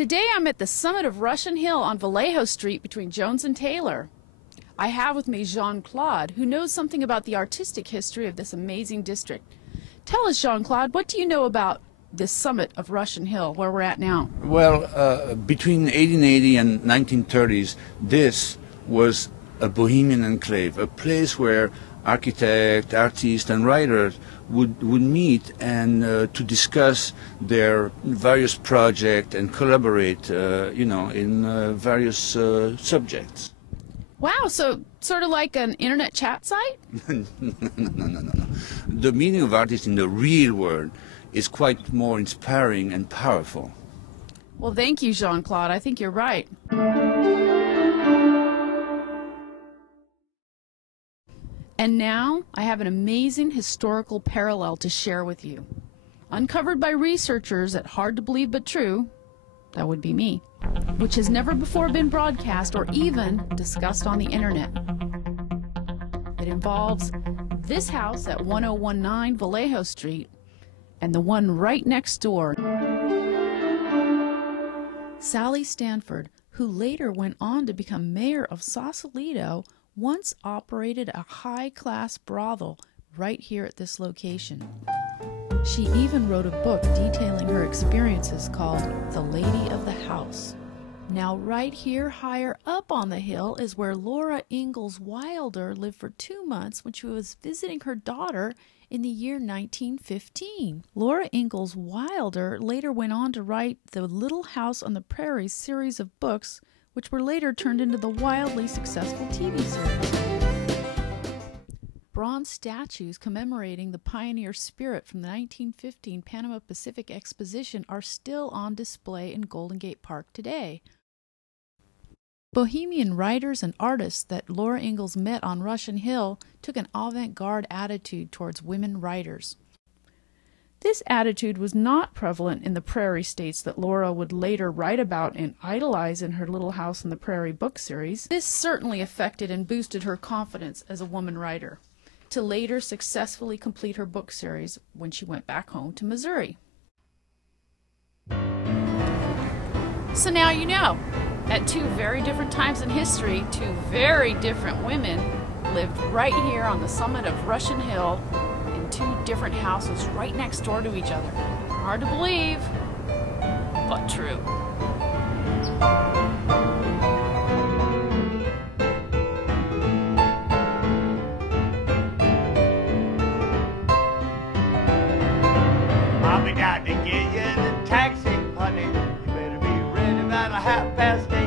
Today I'm at the summit of Russian Hill on Vallejo Street between Jones and Taylor. I have with me Jean-Claude, who knows something about the artistic history of this amazing district. Tell us, Jean-Claude, what do you know about this summit of Russian Hill, where we're at now? Well, between 1880 and 1930s, this was a bohemian enclave, a place where architects, artists, and writers would meet and to discuss their various projects and collaborate, in various subjects. Wow, so sort of like an internet chat site? No. The meaning of artists in the real world is quite more inspiring and powerful. Well, thank you, Jean-Claude. I think you're right. And now I have an amazing historical parallel to share with you. Uncovered by researchers at Hard to Believe But True, that would be me, which has never before been broadcast or even discussed on the internet. It involves this house at 1019 Vallejo Street and the one right next door. Sally Stanford, who later went on to become mayor of Sausalito, once operated a high-class brothel right here at this location. She even wrote a book detailing her experiences called The Lady of the House. Now right here higher up on the hill is where Laura Ingalls Wilder lived for 2 months when she was visiting her daughter in the year 1915. Laura Ingalls Wilder later went on to write the Little House on the Prairie series of books, which were later turned into the wildly successful TV series. Bronze statues commemorating the pioneer spirit from the 1915 Panama Pacific Exposition are still on display in Golden Gate Park today. Bohemian writers and artists that Laura Ingalls met on Russian Hill took an avant-garde attitude towards women writers. This attitude was not prevalent in the prairie states that Laura would later write about and idolize in her Little House on the Prairie book series. This certainly affected and boosted her confidence as a woman writer, to later successfully complete her book series when she went back home to Missouri. So now you know, at two very different times in history, two very different women lived right here on the summit of Russian Hill in two different houses right next door to each other. Hard to believe, but true. I'll be down to get you in the taxi, honey. You better be ready about 8:30.